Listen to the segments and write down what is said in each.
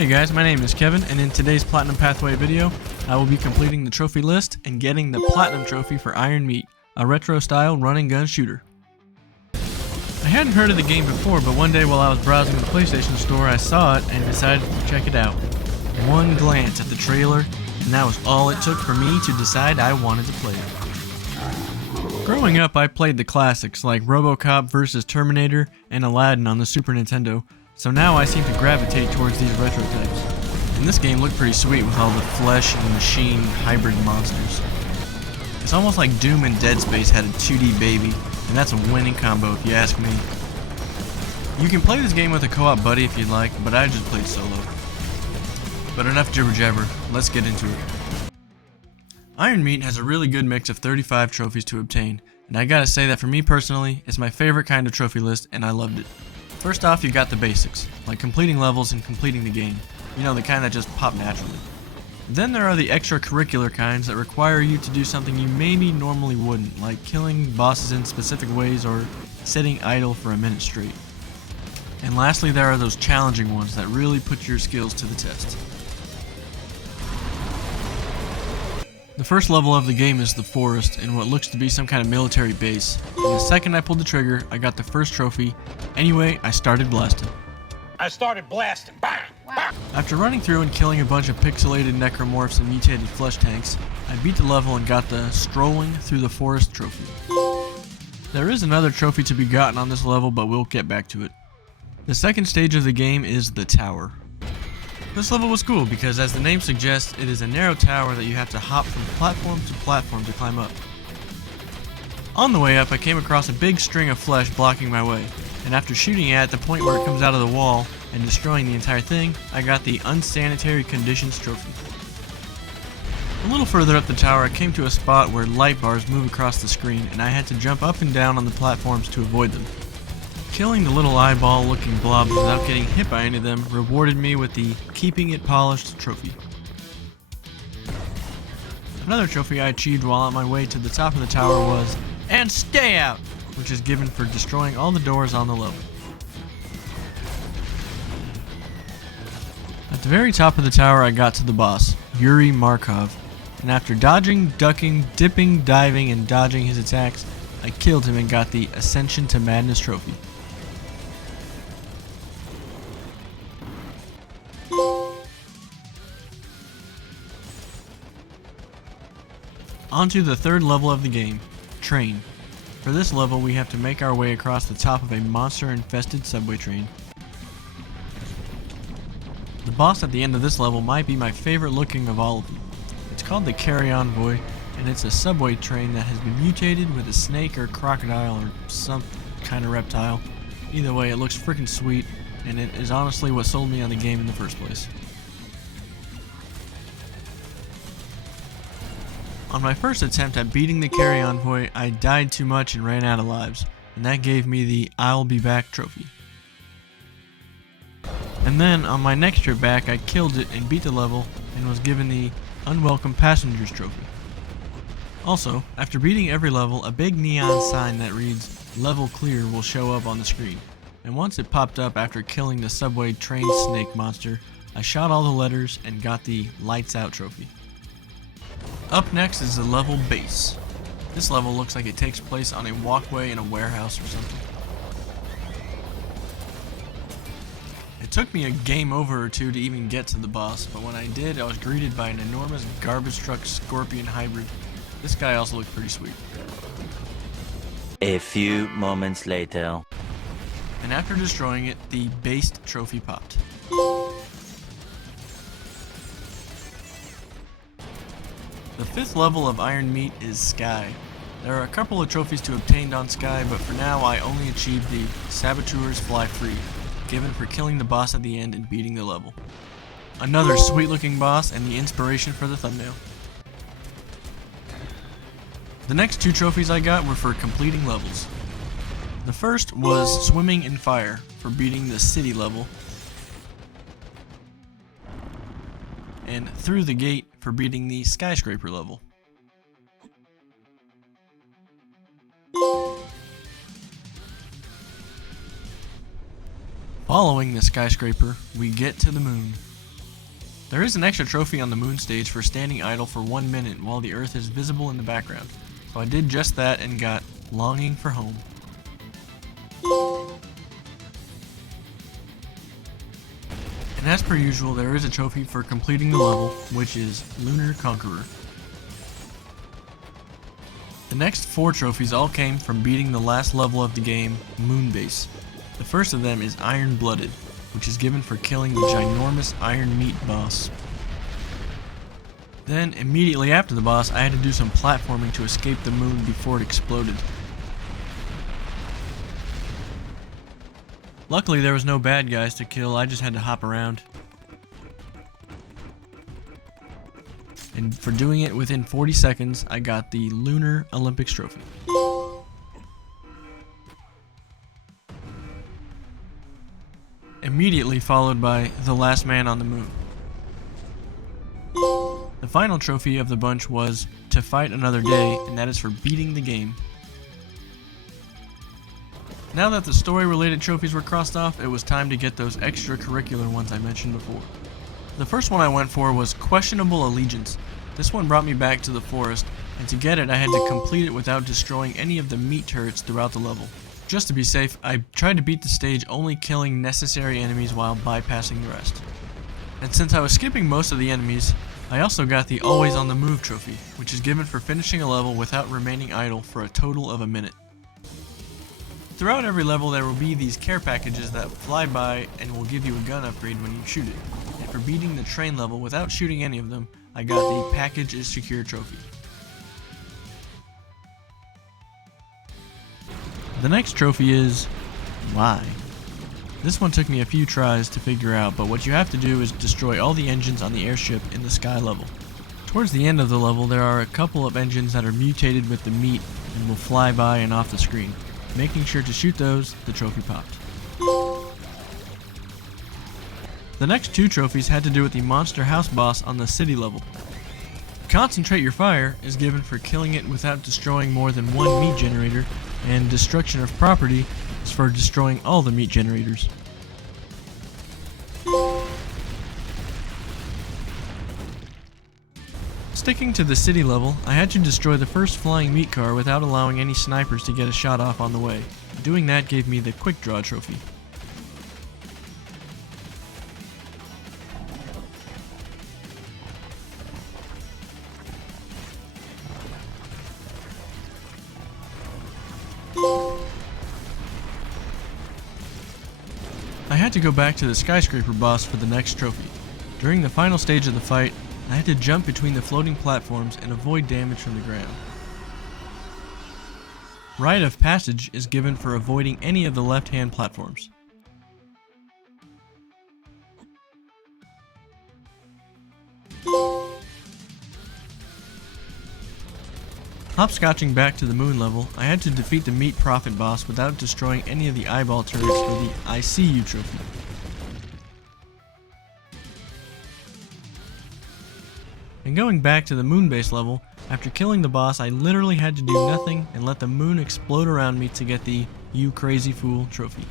Hey guys, my name is Kevin, and in today's Platinum Pathway video, I will be completing the trophy list and getting the Platinum Trophy for Iron Meat, a retro-style run-and-gun shooter. I hadn't heard of the game before, but one day while I was browsing the PlayStation Store, I saw it and decided to check it out. One glance at the trailer, and that was all it took for me to decide I wanted to play it. Growing up, I played the classics like RoboCop vs. Terminator and Aladdin on the Super Nintendo, so now I seem to gravitate towards these retro types. And this game looked pretty sweet with all the flesh and machine hybrid monsters. It's almost like Doom and Dead Space had a 2D baby, and that's a winning combo if you ask me. You can play this game with a co-op buddy if you'd like, but I just played solo. But enough jibber jabber, let's get into it. Iron Meat has a really good mix of 35 trophies to obtain, and I gotta say that for me personally, it's my favorite kind of trophy list and I loved it. First off, you got the basics, like completing levels and completing the game. You know, the kind that just pop naturally. Then there are the extracurricular kinds that require you to do something you maybe normally wouldn't, like killing bosses in specific ways or sitting idle for a minute straight. And lastly, there are those challenging ones that really put your skills to the test. The first level of the game is the forest in what looks to be some kind of military base. And the second I pulled the trigger, I got the first trophy. Anyway, I started blasting. Bang! Wow. After running through and killing a bunch of pixelated necromorphs and mutated flesh tanks, I beat the level and got the strolling through the forest trophy. There is another trophy to be gotten on this level, but we'll get back to it. The second stage of the game is the tower. This level was cool because, as the name suggests, it is a narrow tower that you have to hop from platform to climb up. On the way up, I came across a big string of flesh blocking my way, and after shooting at the point where it comes out of the wall and destroying the entire thing, I got the Unsanitary Conditions trophy. A little further up the tower, I came to a spot where light bars move across the screen, and I had to jump up and down on the platforms to avoid them. Killing the little eyeball-looking blobs without getting hit by any of them rewarded me with the Keeping It Polished trophy. Another trophy I achieved while on my way to the top of the tower was And Stay Out, which is given for destroying all the doors on the level. At the very top of the tower I got to the boss, Yuri Markov, and after dodging, ducking, dipping, diving, and dodging his attacks, I killed him and got the Ascension to Madness trophy. Onto the third level of the game, Train. For this level we have to make our way across the top of a monster-infested subway train. The boss at the end of this level might be my favorite looking of all of them. It's called the Carrionvoy, and it's a subway train that has been mutated with a snake or crocodile or some kind of reptile. Either way, it looks freaking sweet, and it is honestly what sold me on the game in the first place. On my first attempt at beating the Carrionvoy, I died too much and ran out of lives, and that gave me the I'll Be Back trophy. And then, on my next trip back, I killed it and beat the level, and was given the Unwelcome Passengers trophy. Also, after beating every level, a big neon sign that reads, Level Clear will show up on the screen, and once it popped up after killing the subway train snake monster, I shot all the letters and got the Lights Out trophy. Up next is the level Base. This level looks like it takes place on a walkway in a warehouse or something. It took me a game over or two to even get to the boss, but when I did, I was greeted by an enormous garbage truck scorpion hybrid. This guy also looked pretty sweet. A few moments later. And after destroying it, the Based trophy popped. The fifth level of Iron Meat is Sky. There are a couple of trophies to obtain on Sky, but for now I only achieved the Saboteurs Fly Free, given for killing the boss at the end and beating the level. Another sweet looking boss and the inspiration for the thumbnail. The next two trophies I got were for completing levels. The first was Swimming in Fire for beating the city level, and Through the Gate for beating the skyscraper level. Following the skyscraper, we get to the moon. There is an extra trophy on the moon stage for standing idle for 1 minute while the Earth is visible in the background, so I did just that and got Longing for Home. And as per usual, there is a trophy for completing the level, which is Lunar Conqueror. The next 4 trophies all came from beating the last level of the game, Moonbase. The first of them is Iron Blooded, which is given for killing the ginormous Iron Meat boss. Then, immediately after the boss, I had to do some platforming to escape the moon before it exploded. Luckily there was no bad guys to kill, I just had to hop around. And for doing it within 40 seconds, I got the Lunar Olympics trophy. Immediately followed by the Last Man on the Moon. The final trophy of the bunch was To Fight Another Day, and that is for beating the game. Now that the story-related trophies were crossed off, it was time to get those extracurricular ones I mentioned before. The first one I went for was Questionable Allegiance. This one brought me back to the forest, and to get it I had to complete it without destroying any of the meat turrets throughout the level. Just to be safe, I tried to beat the stage only killing necessary enemies while bypassing the rest. And since I was skipping most of the enemies, I also got the Always on the Move trophy, which is given for finishing a level without remaining idle for a total of a minute. Throughout every level there will be these care packages that fly by and will give you a gun upgrade when you shoot it. And for beating the train level without shooting any of them, I got the Package is Secure trophy. The next trophy is Why. This one took me a few tries to figure out, but what you have to do is destroy all the engines on the airship in the sky level. Towards the end of the level there are a couple of engines that are mutated with the meat and will fly by and off the screen. Making sure to shoot those, the trophy popped. The next 2 trophies had to do with the monster house boss on the city level. Concentrate Your Fire is given for killing it without destroying more than 1 meat generator, and Destruction of Property is for destroying all the meat generators. Sticking to the city level, I had to destroy the first flying meat car without allowing any snipers to get a shot off on the way. Doing that gave me the Quick Draw trophy. I had to go back to the skyscraper boss for the next trophy. During the final stage of the fight, I had to jump between the floating platforms and avoid damage from the ground. Rite of Passage is given for avoiding any of the left-hand platforms. Hopscotching back to the moon level, I had to defeat the Meat Prophet boss without destroying any of the eyeball turrets for the I See You trophy. And going back to the Moonbase level, after killing the boss I literally had to do nothing and let the moon explode around me to get the You Crazy Fool trophy.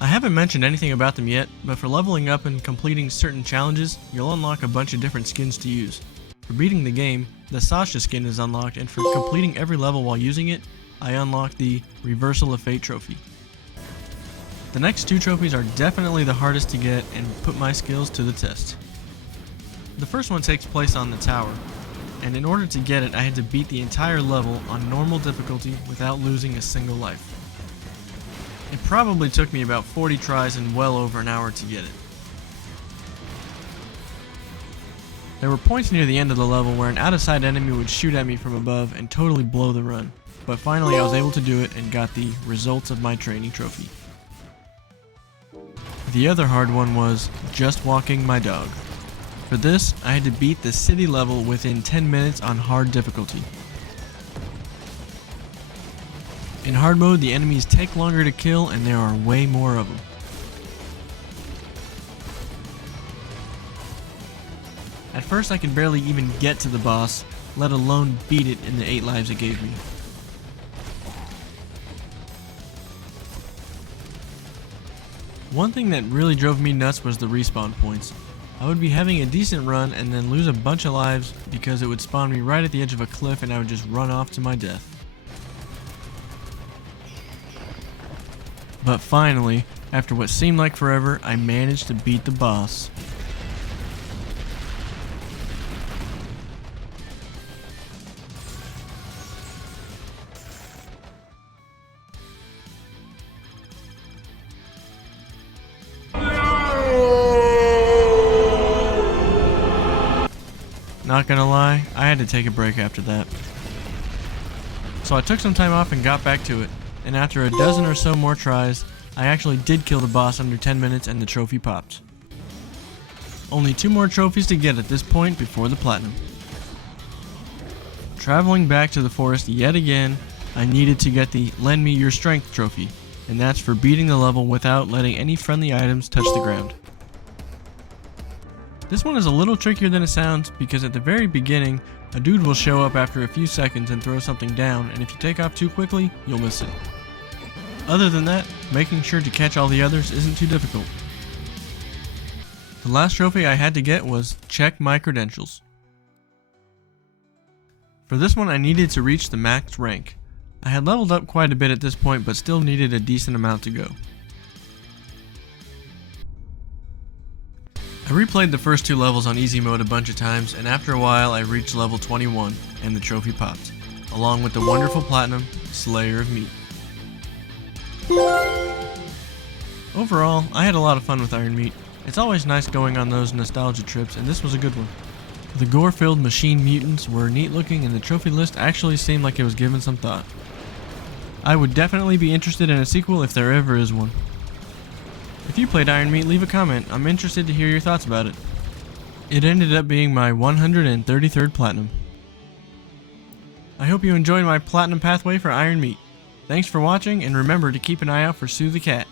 I haven't mentioned anything about them yet, but for leveling up and completing certain challenges, you'll unlock a bunch of different skins to use. For beating the game, the Sasha skin is unlocked, and for completing every level while using it, I unlocked the Reversal of Fate trophy. The next 2 trophies are definitely the hardest to get and put my skills to the test. The first one takes place on the tower, and in order to get it I had to beat the entire level on normal difficulty without losing a single life. It probably took me about 40 tries and well over an hour to get it. There were points near the end of the level where an out-of-sight enemy would shoot at me from above and totally blow the run, but finally I was able to do it and got the Results of My Training trophy. The other hard one was Just Walking My Dog. For this, I had to beat the city level within 10 minutes on hard difficulty. In hard mode, the enemies take longer to kill and there are way more of them. At first I could barely even get to the boss, let alone beat it in the 8 lives it gave me. One thing that really drove me nuts was the respawn points. I would be having a decent run and then lose a bunch of lives because it would spawn me right at the edge of a cliff and I would just run off to my death. But finally, after what seemed like forever, I managed to beat the boss. Not gonna lie, I had to take a break after that. So I took some time off and got back to it, and after a dozen or so more tries, I actually did kill the boss under 10 minutes and the trophy popped. Only 2 more trophies to get at this point before the platinum. Traveling back to the forest yet again, I needed to get the Lend Me Your Strength trophy, and that's for beating the level without letting any friendly items touch the ground. This one is a little trickier than it sounds because at the very beginning, a dude will show up after a few seconds and throw something down, and if you take off too quickly, you'll miss it. Other than that, making sure to catch all the others isn't too difficult. The last trophy I had to get was Check My Credentials. For this one I needed to reach the max rank. I had leveled up quite a bit at this point but still needed a decent amount to go. I replayed the first 2 levels on easy mode a bunch of times, and after a while I reached level 21 and the trophy popped, along with the wonderful platinum Slayer of Meat. Overall, I had a lot of fun with Iron Meat. It's always nice going on those nostalgia trips, and this was a good one. The gore-filled machine mutants were neat looking, and the trophy list actually seemed like it was given some thought. I would definitely be interested in a sequel if there ever is one. If you played Iron Meat, leave a comment. I'm interested to hear your thoughts about it. It ended up being my 133rd platinum. I hope you enjoyed my platinum pathway for Iron Meat. Thanks for watching, and remember to keep an eye out for Sue the Cat.